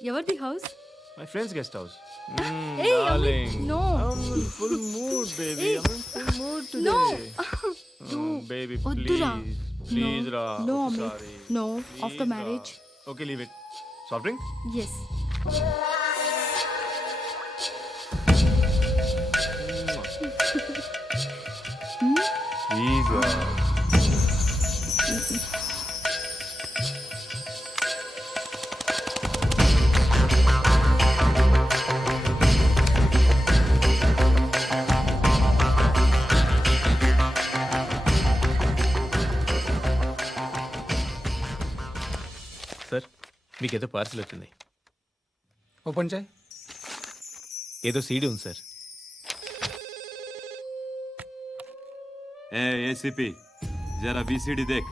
ఎవరిది house my friends guest house Hey, Amit, no. Full mood baby. Full mood No. Baby వద్దురా. Please please రా No, Amit. Sorry No. After marriage. Okay leave it soft drink yes please sir మీకు ఏదో parcel వచ్చింది. Open చేయి. ఏదో CD ఉంది sir. ఏ ACP జరా వీసీడీ దేక్.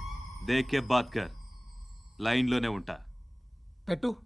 దేక్ కే బాత్ కర్ లైన్లోనే ఉంటా. పెట్టు.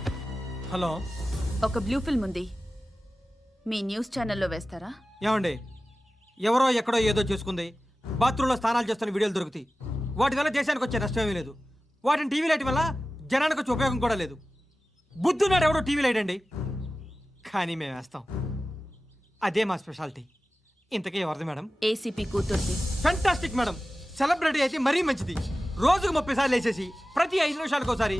హలో. ఒక బ్లూ ఫిల్మ్ ఉంది. మీ న్యూస్ ఛానల్లో వేస్తారా? ఏమండి? ఎవరో ఎక్కడో ఏదో చేసుకుంది. బాత్రూంలో స్నానాలు చేస్తున్న వీడియోలు దొరుకుతాయి. వాటి వల్ల దేశానికి వచ్చే నష్టమేమీ లేదు. వాటిని టీవీ లైట్ వల్ల జనానికి వచ్చే ఉపయోగం కూడా లేదు. బుద్ధున్నాడు ఎవడో టీవీ లైట్ అండి. కానీ మేము వేస్తాం. అదే మా స్పెషాలిటీ. ఇంతకీ ఎవరిది madam? ACP కూతుర్ది. Fantastic madam. Celebrity అయితే మరీ మంచిది. రోజుకు ముప్పై సార్లు వేసేసి ప్రతి ఐదు నిమిషాలకు ఒకసారి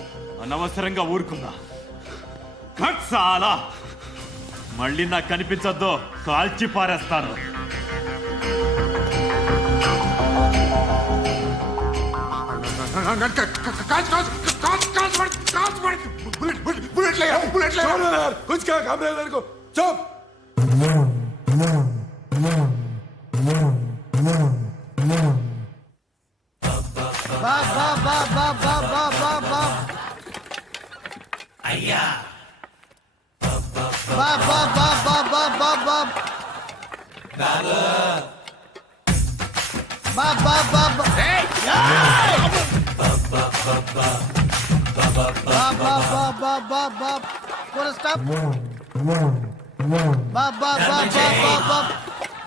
అనవసరంగా ఊరుకున్నా కట్ చాలా మళ్ళీ నాకు కనిపించొద్దు కాల్చి పారేస్తాను బా బా బా బా బా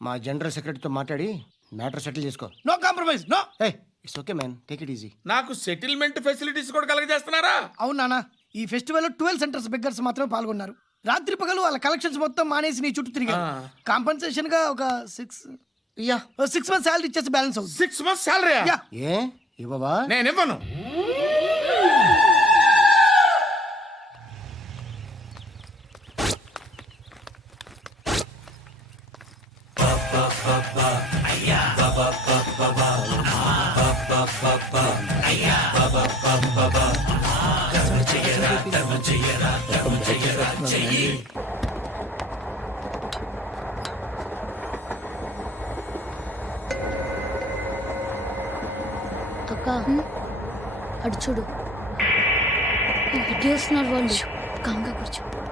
మా జనరల్ సెక్రటరీతో మాట్లాడి మ్యాటర్ సెటిల్ చేసుకో. No compromise no. Hey it's okay man. Take it easy. నాకు సెటిల్మెంట్ ఫెసిలిటీస్ కూడా కలగజేస్తున్నారా? అవును నాన్న ఈ ఫెస్టివల్ ట్వెల్వ్ సెంటర్స్ బెగ్గర్స్ మాత్రమే పాల్గొన్నారు. రాత్రి పగలు వాళ్ళ కలెక్షన్స్ మొత్తం మానేసి నీ చుట్టూ తిరిగారు. కాంపన్సేషన్గా ఒక six yeah. Six months salary ఇచ్చేసి బ్యాలెన్స్ అవుతుంది. Six months salary yeah. ఏ? ఇవ్వవా? నేను ఇవ్వను. అక్క. అటు చూడు. ఇటు వస్తున్నారు వాళ్ళు కంగా కూర్చో.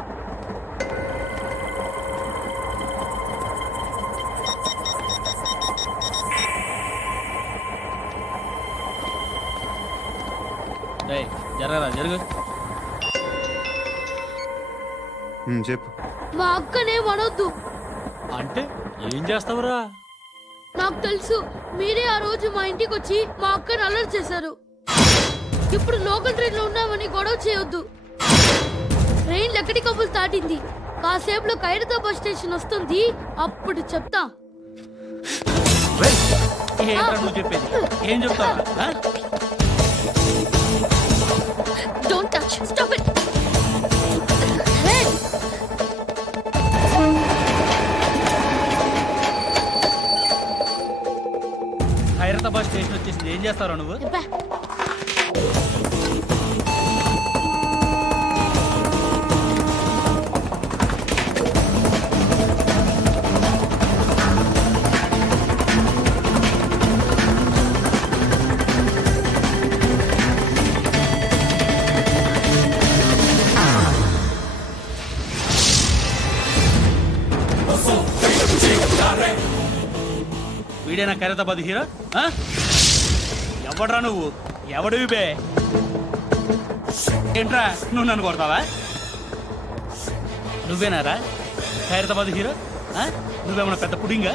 ఉమ్, చెప్పు. మా అక్కనే వడొద్దు అంటే ఏం చేస్తావురా? నాకు తెలుసు మీరే ఆ రోజు మా ఇంటికి వచ్చి మా అక్కని అలర్ట్ చేశారు. ఇప్పుడు లోకల్ ట్రైన్లో ఉన్నామని గొడవ చేయొద్దు. ట్రైన్ ఎక్కడి కబులు దాటింది. కాసేపులో ఖైరతాబాద్ స్టేషన్ వస్తుంది. అప్పుడు చెప్తా. నువ్వు చెప్పేది? ఏం చెప్తావు చేస్తారా నువ్వు? వీడేనా ఖైరతాబాద్ హీరో? ఆ? ఎవడరా నువ్వు? ఎవడివి బే? ఏంట్రా నువ్వు నన్ను కొడతావా? నువ్వేనారా? హైదరాబాద్ హీరో? ఆ? నువ్వేమన్నా పెద్ద పుడింగా?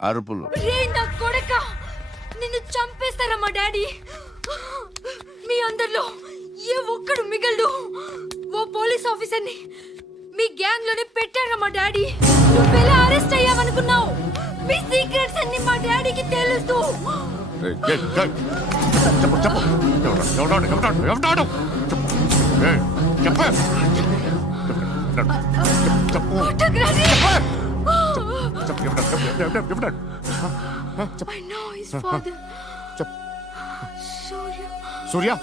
అరుపులు. నా కొడక! నిన్ను చంపేస్తారా మా డాడీ? మీ అందరిలో ఏ ఒక్కడు మిగలడు. ఓ పోలీస్ ఆఫీసర్ని మీ గ్యాంగ్లోనే పెట్టారా మా డాడీ? నువ్వెలా అరెస్ట్ అయ్యావనుకున్నావు? మీ సీక్రెట్స్ అన్ని మా డాడీకి తెలుసు. చెప్పు చెప్పు. ఎవడు, ఎవడాడు, ఎవడాడు, ఎవడాడు? చెప్పు. చెప్పు. చెప్పు. నో హిస్ ఫాదర్ చెప్పు. సూర్య సూర్య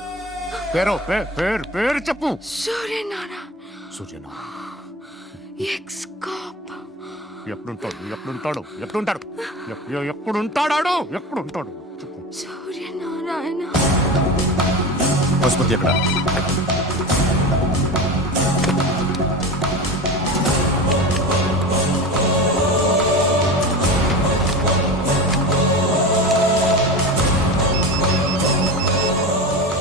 పేరు పే- పేరు పేరు చెప్పు. సూర్య నాన్న సూర్యనా ఎక్స్ కాప్ ఎప్పుడుంటాడు ఎప్పుడుంటాడు ఎప్పుడుంటాడు? ఎప్- ఎ- ఎప్పుడుంటాడాడు? ఎప్పుడుంటాడు? చెప్పు. సూర్య నారాయణ. పశుపతి ఎక్కడ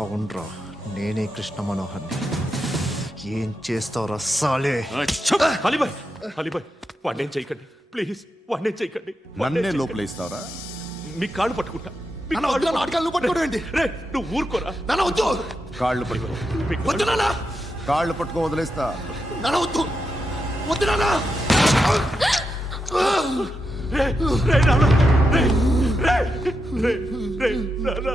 అవునరా నేనే కృష్ణ మనోహర్ని ఏం చేస్తావురా సాలే? అలీబాయ్ అలీబాయ్ వాడినేం చేయకండి. ప్లీజ్ వాడినేం చేయకండి. నన్నే లోపల ఇస్తావరా మీ కాళ్ళు పట్టుకుంటా. మీ కాళ్ళు. రే, నువ్వు ఊరుకోరా. కాళ్ళు పట్టుకో. వద్దు నాన్న! కాళ్ళు పట్టుకో వదిలేస్తా. నాన్న రే రే రే రే, రే, రే రే రే రే రే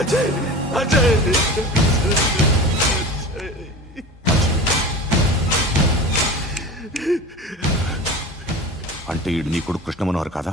అజయ్ అజయ్ అంటే ఈడు నీ కొడుకు కృష్ణ మనోహర్ కాదా?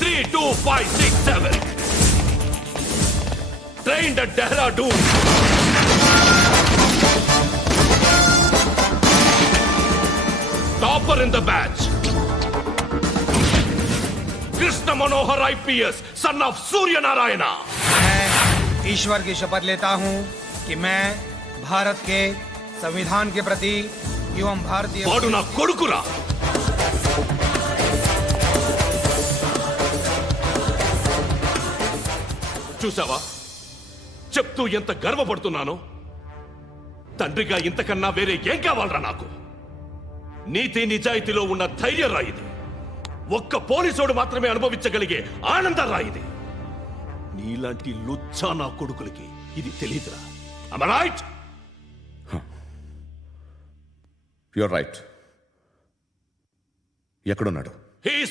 three two five six seven train the Dehra topper in the batch Krishna Manohar Manohar son of Surya Narayana मैं ईश्वर की शपथ लेता हूँ कि मैं भारत के संविधान के प्रति एवं भारतीय చూసావా చెప్తూ ఎంత గర్వపడుతున్నానో? తండ్రిగా ఇంతకన్నా వేరే ఏం కావాలరా నాకు? నీతి నిజాయితీలో ఉన్న ధైర్యం రా ఇది. ఒక్క పోలీసోడు మాత్రమే అనుభవించగలిగే ఆనందం రా ఇది. నీలాంటి లుచ్చా నా కొడుకులకి ఇది తెలియదురా రైట్ యువర్ రైట్ ఎక్కడున్నాడు? He's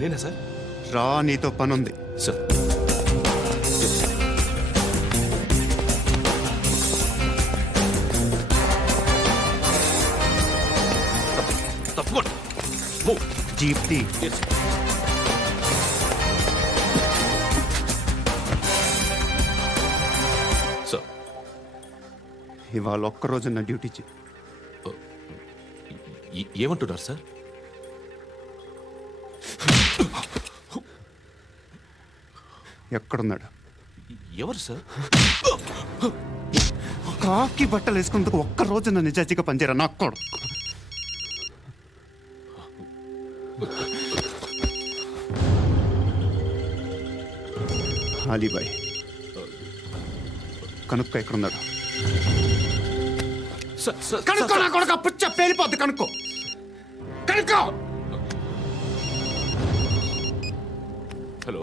నేనా సార్? రా నీతో పని ఉంది సార్ తప్పకుండా Move. జీప్తి. Yes. సార్. ఇవాళ ఒక్కరోజు నా డ్యూటీ చేయి. ఏమంటున్నారు సార్? ఎక్కడున్నాడు? ఎవరు సార్? కాకి బట్టలు వేసుకున్నందుకు ఒక్క రోజు నా నిజాజీగా పనిచేయరా నా కొడుకు? అలీబాయ్ కనుక్క ఎక్కడున్నాడు? సార్ సార్ కనుక్కో నా కొడుకు పుచ్చ పేలిపోద్ది కనుక్కో. కనుక్కో! హలో.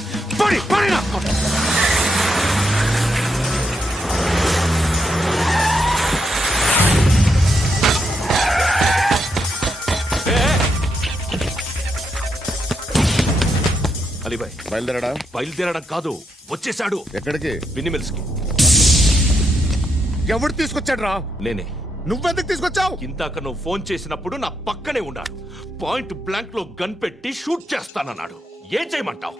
పడి పడి నా కొడుకు. అలీబాయ్ బయలుదేరాడా? బయలుదేరడం కాదు వచ్చేశాడు. ఎక్కడికి? బిన్ని మిల్స్కి ఎవడు తీసుకొచ్చాడు రా? నేనే. నువ్వెందుకు తీసుకొచ్చావు? ఇందాక నువ్వు ఫోన్ చేసినప్పుడు నా పక్కనే ఉన్నాడు. పాయింట్ బ్లాంక్లో గన్ పెట్టి షూట్ చేస్తానన్నాడు. ఏం చేయమంటావు?